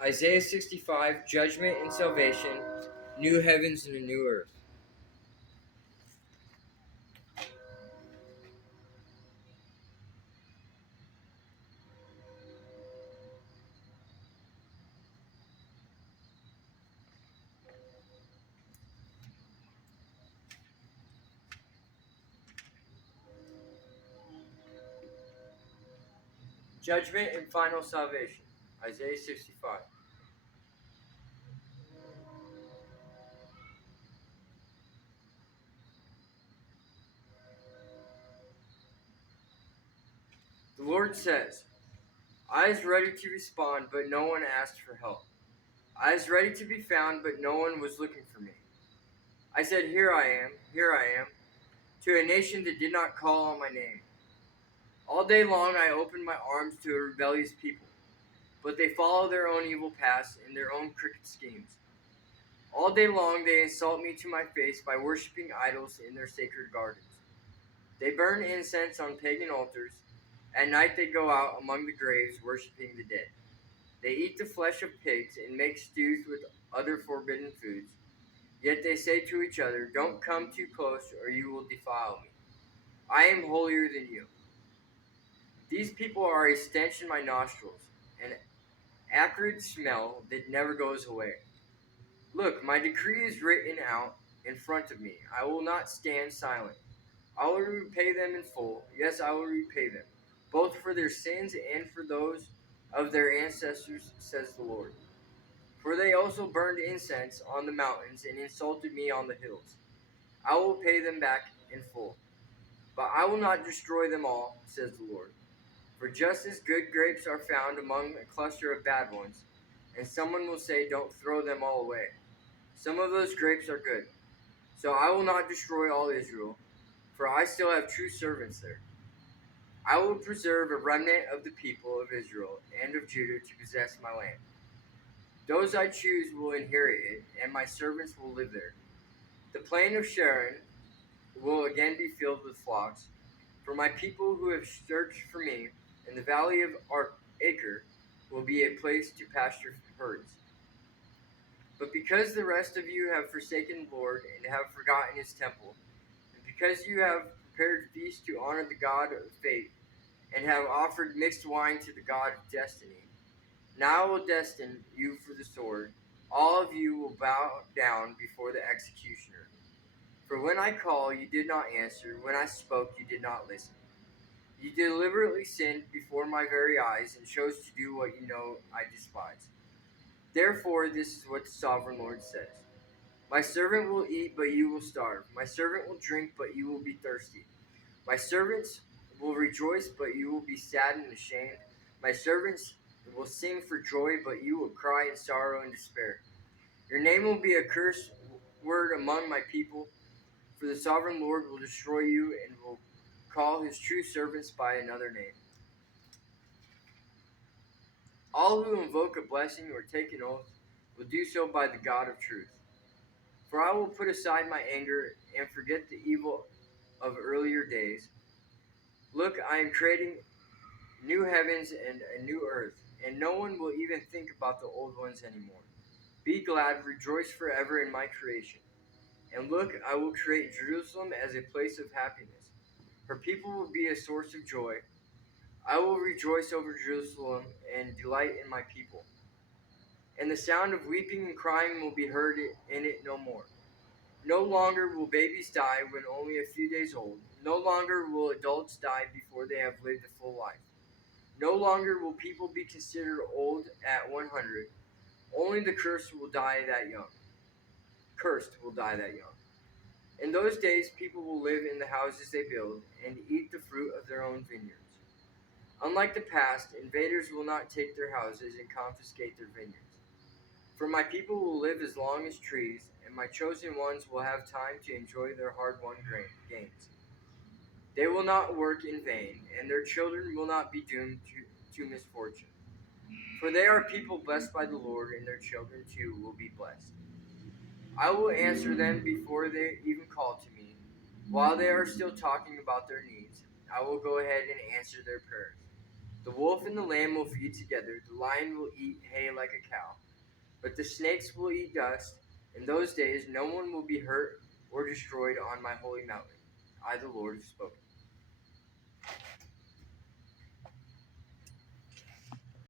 Isaiah 65, Judgment and Salvation, New Heavens and a New Earth. Judgment and Final Salvation, Isaiah 65. The Lord says, I was ready to respond, but no one asked for help. I was ready to be found, but no one was looking for me. I said, here I am, to a nation that did not call on my name. All day long I opened my arms to a rebellious people, but they follow their own evil paths and their own crooked schemes. All day long they insult me to my face by worshiping idols in their sacred gardens. They burn incense on pagan altars. At night they go out among the graves worshiping the dead. They eat the flesh of pigs and make stews with other forbidden foods. Yet they say to each other, don't come too close or you will defile me. I am holier than you. These people are a stench in my nostrils, an acrid smell that never goes away. Look, my decree is written out in front of me. I will not stand silent. I will repay them in full. Yes, I will repay them, both for their sins and for those of their ancestors, says the Lord. For they also burned incense on the mountains and insulted me on the hills. I will pay them back in full. But I will not destroy them all, says the Lord. For just as good grapes are found among a cluster of bad ones, and someone will say, don't throw them all away. Some of those grapes are good. So I will not destroy all Israel, for I still have true servants there. I will preserve a remnant of the people of Israel and of Judah to possess my land. Those I choose will inherit it, and my servants will live there. The plain of Sharon will again be filled with flocks. For my people who have searched for me in the valley of Acre will be a place to pasture herds. But because the rest of you have forsaken the Lord and have forgotten his temple, and because you have prepared feasts to honor the God of fate, and have offered mixed wine to the God of destiny, now I will destine you for the sword. All of you will bow down before the executioner. For when I called, you did not answer. When I spoke, you did not listen. You deliberately sinned before my very eyes and chose to do what you know I despise. Therefore, this is what the sovereign Lord says. My servant will eat, but you will starve. My servant will drink, but you will be thirsty. My servants will rejoice, but you will be sad and ashamed. My servants will sing for joy, but you will cry in sorrow and despair. Your name will be a curse word among my people, for the sovereign Lord will destroy you and will call his true servants by another name. All who invoke a blessing or take an oath will do so by the God of truth. For I will put aside my anger and forget the evil of earlier days. Look, I am creating new heavens and a new earth, and no one will even think about the old ones anymore. Be glad, rejoice forever in my creation. And look, I will create Jerusalem as a place of happiness. Her people will be a source of joy. I will rejoice over Jerusalem and delight in my people. And the sound of weeping and crying will be heard in it no more. No longer will babies die when only a few days old. No longer will adults die before they have lived a full life. No longer will people be considered old at 100. Only the cursed will die that young. Cursed will die that young. In those days, people will live in the houses they build and eat the fruit of their own vineyards. Unlike the past, invaders will not take their houses and confiscate their vineyards. For my people will live as long as trees, and my chosen ones will have time to enjoy their hard-won gains. They will not work in vain, and their children will not be doomed to misfortune. For they are people blessed by the Lord, and their children too will be blessed. I will answer them before they even call to me. While they are still talking about their needs, I will go ahead and answer their prayers. The wolf and the lamb will feed together, the lion will eat hay like a cow, but the snakes will eat dust. In those days no one will be hurt or destroyed on my holy mountain. I, the Lord, have spoken.